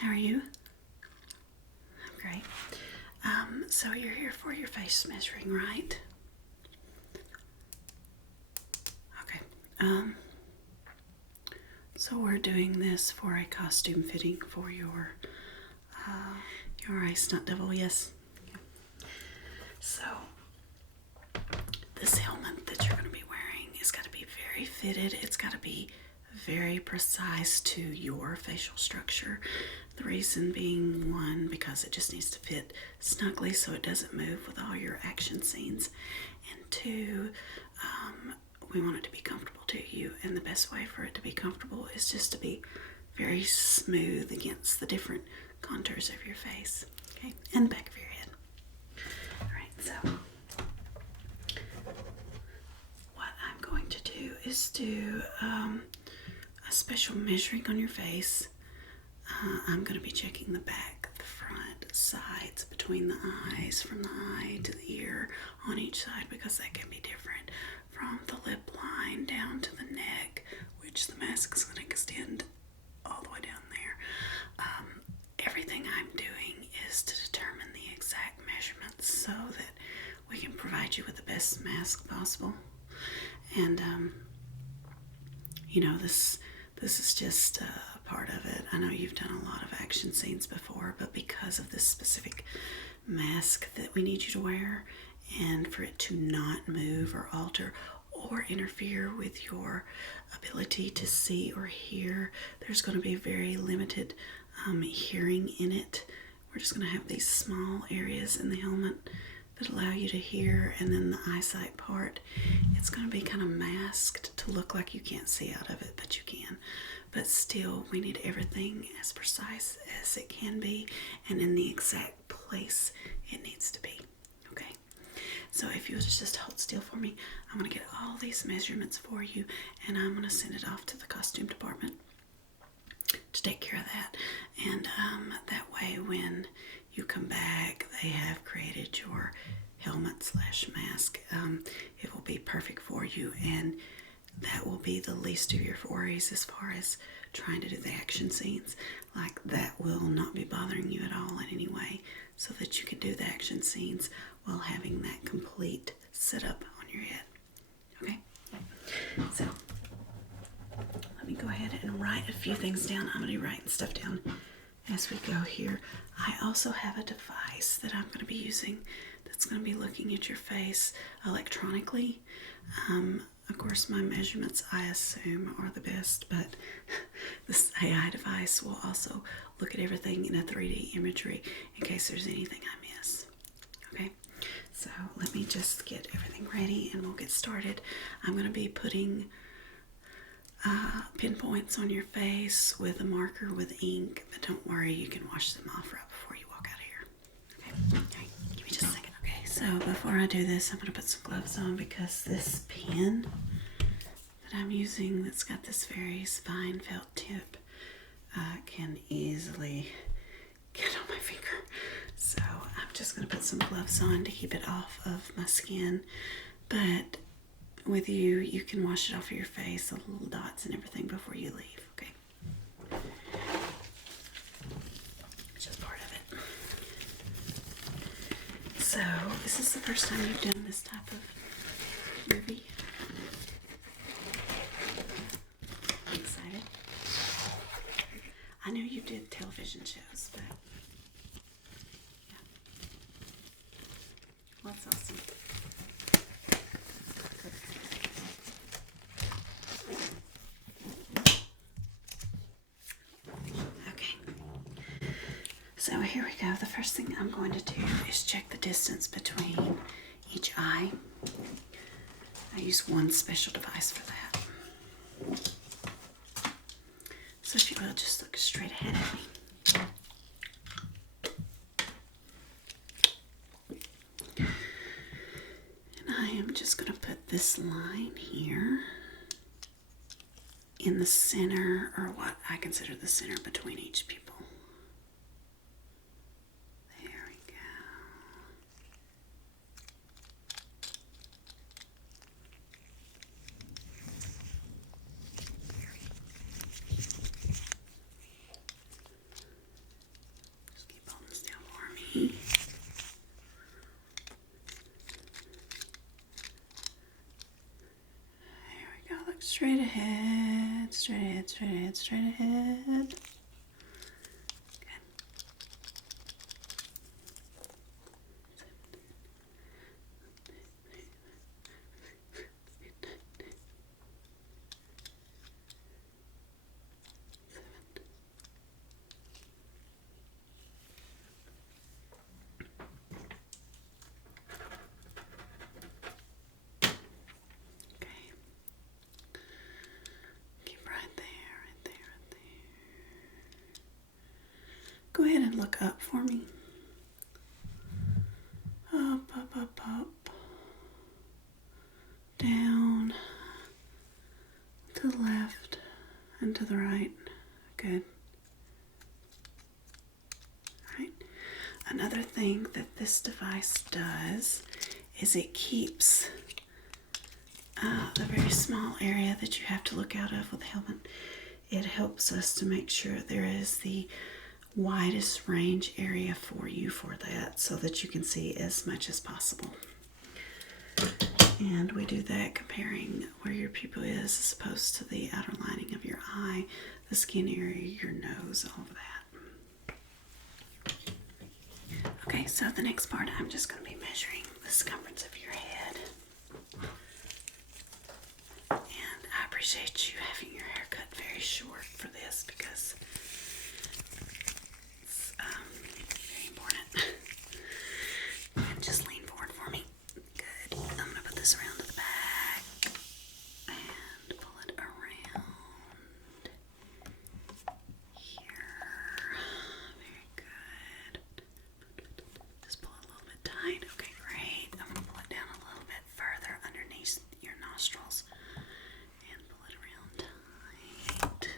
How are you? I'm great. So you're here for your face measuring, right? Okay. So we're doing this for a costume fitting for your ice stunt devil, yes? So this helmet that you're going to be wearing is got to be very fitted. It's got to be very precise to your facial structure. The reason being, one, because it just needs to fit snugly so it doesn't move with all your action scenes. And two, we want it to be comfortable to you. And the best way for it to be comfortable is just to be very smooth against the different contours of your face. Okay, and the back of your head. Alright, so what I'm going to do is do a special measuring on your face. I'm going to be checking the back, the front, sides, between the eyes, from the eye to the ear, on each side, because that can be different. From the lip line down to the neck, which the mask is going to extend all the way down there. Everything I'm doing is to determine the exact measurements so that we can provide you with the best mask possible. And, this is just a part of it. I know you've done a lot of action scenes before, but because of this specific mask that we need you to wear, and for it to not move or alter or interfere with your ability to see or hear, there's going to be very limited hearing in it. We're just going to have these small areas in the helmet that allow you to hear, and then the eyesight part, it's going to be kind of masked to look like you can't see out of it, but you can. But still, we need everything as precise as it can be and in the exact place it needs to be. Okay? So if you would just hold still for me, I'm going to get all these measurements for you, and I'm going to send it off to the costume department to take care of that. And that way, when you come back, they have created your helmet / mask. It will be perfect for you, and that will be the least of your worries as far as trying to do the action scenes. Like, that will not be bothering you at all in any way, so that you can do the action scenes while having that complete setup on your head. Okay? So let me go ahead and write a few things down. I'm going to be writing stuff down as we go here. I also have a device that I'm going to be using that's going to be looking at your face electronically. Of course, my measurements, I assume, are the best, but this AI device will also look at everything in a 3D imagery in case there's anything I miss. Okay, so let me just get everything ready and we'll get started. I'm going to be putting pinpoints on your face with a marker with ink, but don't worry, you can wash them off right before you walk out of here. Okay, give me just a second. Okay, so before I do this, I'm going to put some gloves on because this pen that I'm using that's got this very fine felt tip can easily get on my finger. So I'm just going to put some gloves on to keep it off of my skin, but with you can wash it off of your face, the little dots and everything, before you leave, okay? It's just part of it. So, this is the first time you've done this type of movie. I'm excited. I know you did television shows, but yeah. Well, that's awesome. So here we go. The first thing I'm going to do is check the distance between each eye. I use one special device for that. So if you will, just look straight ahead at me. And I am just going to put this line here in the center, or what I consider the center between each pupil. straight ahead. Go ahead and look up for me. Up, up, up, up. Down. To the left and to the right. Good. Right. Another thing that this device does is it keeps the very small area that you have to look out of with the helmet. It helps us to make sure there is the widest range area for you for that, so that you can see as much as possible. And we do that comparing where your pupil is as opposed to the outer lining of your eye, the skin area, your nose, all of that. Okay, so the next part, I'm just going to be measuring the circumference of your head. And I appreciate you having your hair cut very short for this because it's very important. And just lean forward for me. Good. I'm going to put this around to the back and pull it around here. Very good. Just pull it a little bit tight. Okay, great. I'm going to pull it down a little bit further underneath your nostrils and pull it around tight.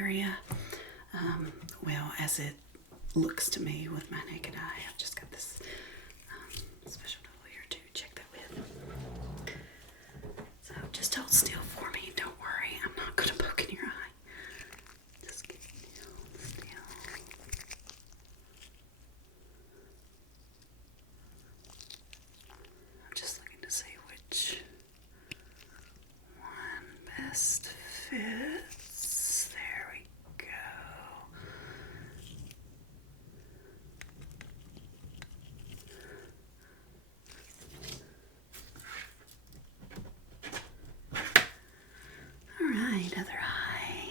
area. Well, as it looks to me with my naked eye. I've just got this special tool here to check that with. So just hold still for me. Don't worry. I'm not going to poke in your eye. Just get still. I'm just looking to see which one best fits. There we go. All right, other eye.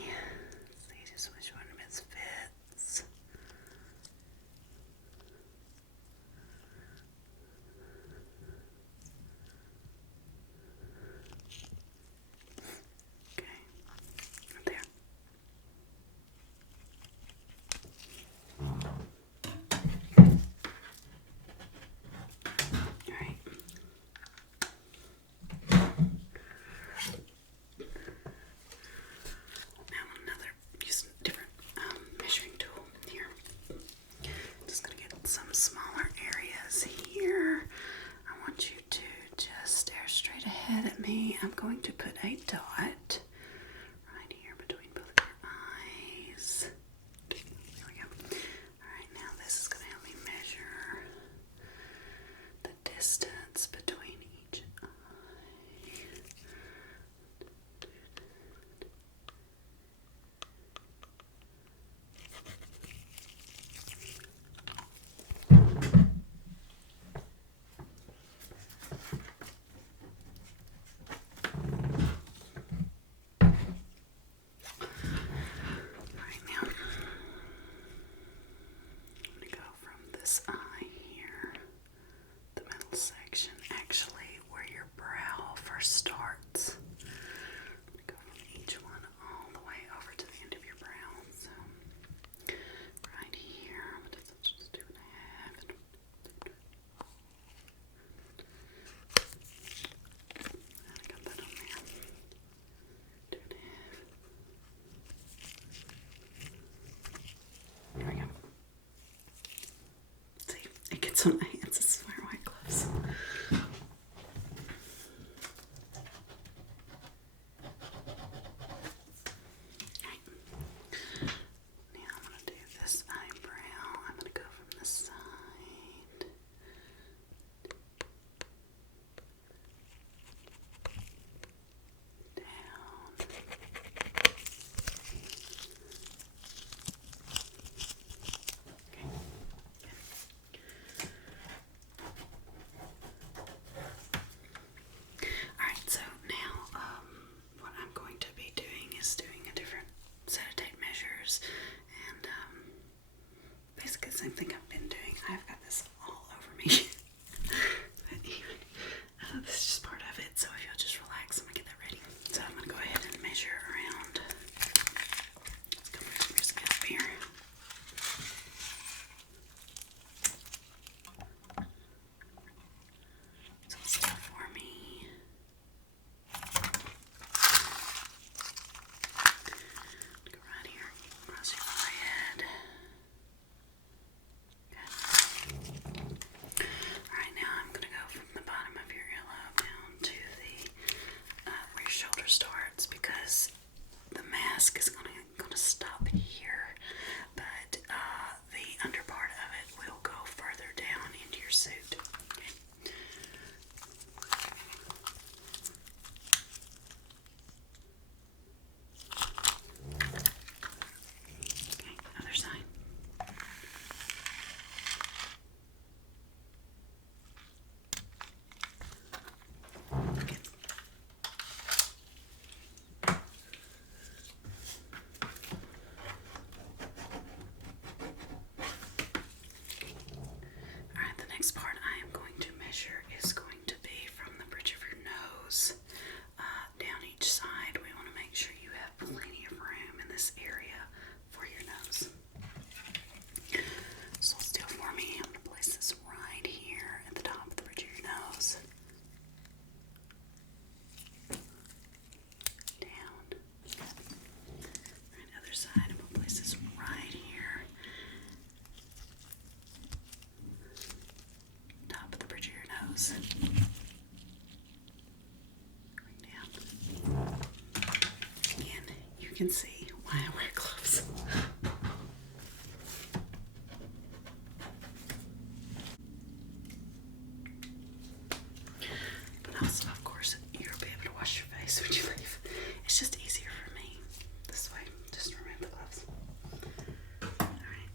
Let's see just which one best fits. Okay, right there. All right. Use a different measuring tool here. Just gonna get some smaller areas here. I want you to just stare straight ahead at me. I'm going to put a dot right here between both of your eyes. There we go. Alright, now this is gonna help me measure the distance between each eye. Alright, now I'm going to go from this eye here, the middle section, actually where your brow first starts. I'm going to go from each one all the way over to the end of your brow. So, right here, I'm going to just do it half. I got that on there. Do it half. Here we go. See, it gets on my hands. This is why I wear gloves. Alright. Now I'm going to do this eyebrow. I'm going to go from the side. Down. Okay. can see why I wear gloves. But also, of course, you'll be able to wash your face when you leave. It's just easier for me this way. Just remove the gloves. Alright.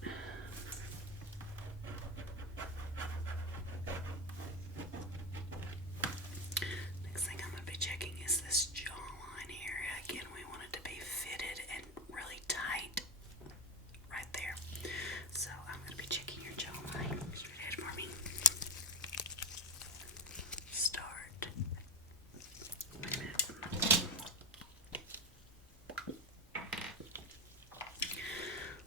Next thing I'm going to be checking is this jawline area. Again, we want it to be fitted and really tight right there. So I'm going to be checking your jawline. Straight ahead for me. Start. Wait a minute.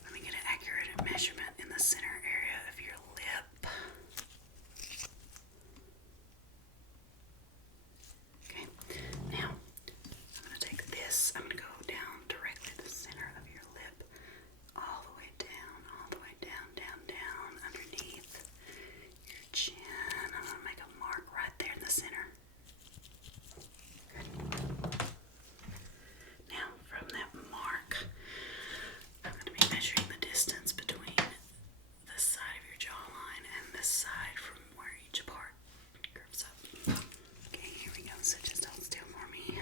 Let me get an accurate measurement in the center area of your lip. Okay, now I'm going to take this, I'm going to go down directly to the center of your lip, all the way down, underneath your chin. I'm going to make a mark right there in the center. Good. Now, from that mark, I'm going to be measuring the distance between this side of your jawline and this side from where each part curves up. Okay, here we go. So just hold still for me.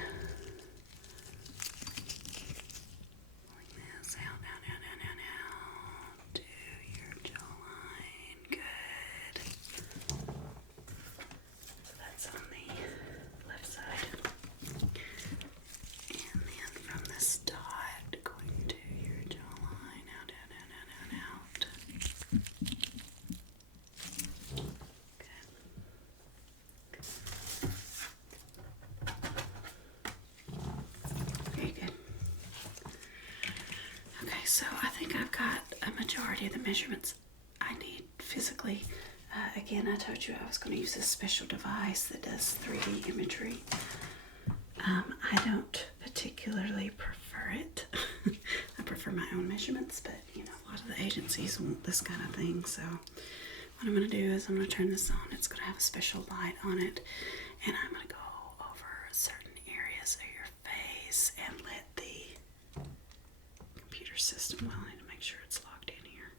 Pulling this out to your jawline. Good. So that's on the left side. And then from this dot going to your jawline, out. Good. Very good. Okay, so I think I've got a majority of the measurements I need physically. Again, I told you I was going to use this special device that does 3D imagery. I don't particularly prefer it. I prefer my own measurements, but you know, a lot of the agencies want this kind of thing. So what I'm going to do is I'm going to turn this on. It's going to have a special light on it, and I'm going to go over certain areas of your face and let the computer system, well, I need to make sure it's logged in here.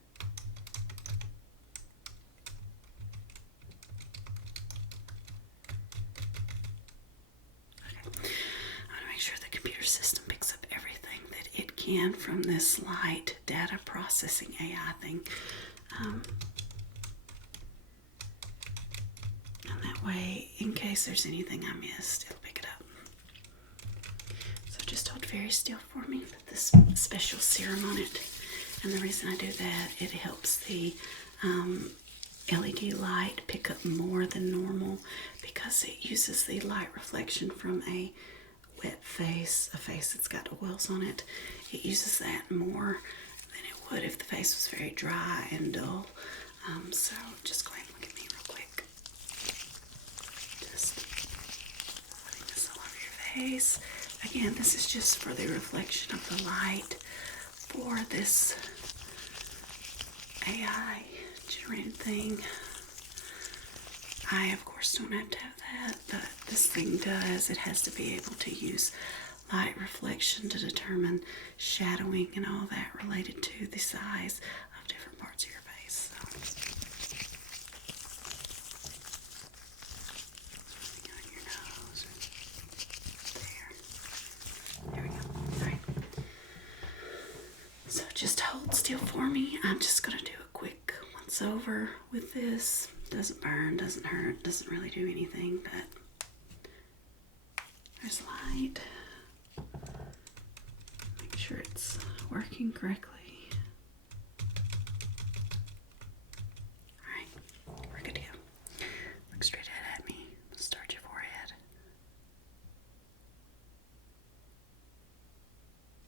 Okay, I'm going to make sure the computer system picks up everything that it can from this light data processing AI thing. And that way, in case there's anything I missed, it'll pick it up. So just hold very still for me. Put this special serum on it. And the reason I do that, it helps the LED light pick up more than normal because it uses the light reflection from a wet face, a face that's got oils on it. It uses that more than it would if the face was very dry and dull. So just go ahead and look at me real quick. Just putting this all over your face. Again, this is just for the reflection of the light for this AI generated thing. I, of course, don't have to have that, but this thing does. It has to be able to use light reflection to determine shadowing and all that related to the size of different parts of your face. So, on your nose, there we go. All right. So just hold still for me. I'm just going to do a quick once over with this. Doesn't burn, doesn't hurt, doesn't really do anything, but there's light. Make sure it's working correctly. Alright, we're good to go. Look straight ahead at me. Start your forehead.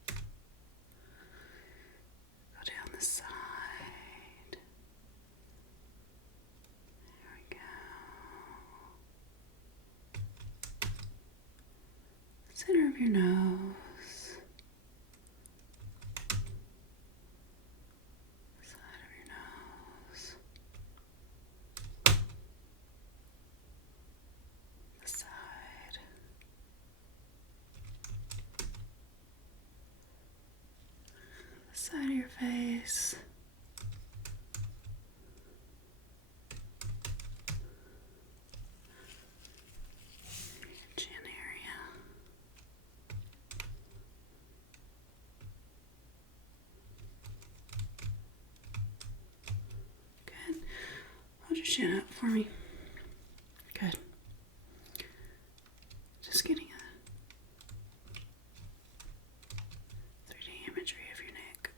Go down the side. There we go. Center of your nose. Side of your nose. The side. face. Chin area. Good. Hold your chin up for me. Good. Just getting a 3D imagery of your neck.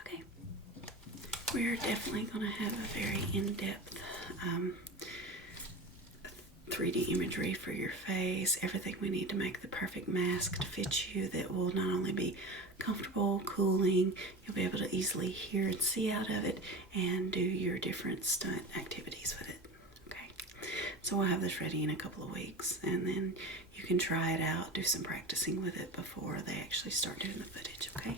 Okay. We're definitely going to have a very in-depth 3D imagery for your face, everything we need to make the perfect mask to fit you that will not only be comfortable, cooling, you'll be able to easily hear and see out of it and do your different stunt activities with it. Okay, so we'll have this ready in a couple of weeks, and then you can try it out, do some practicing with it before they actually start doing the footage, okay?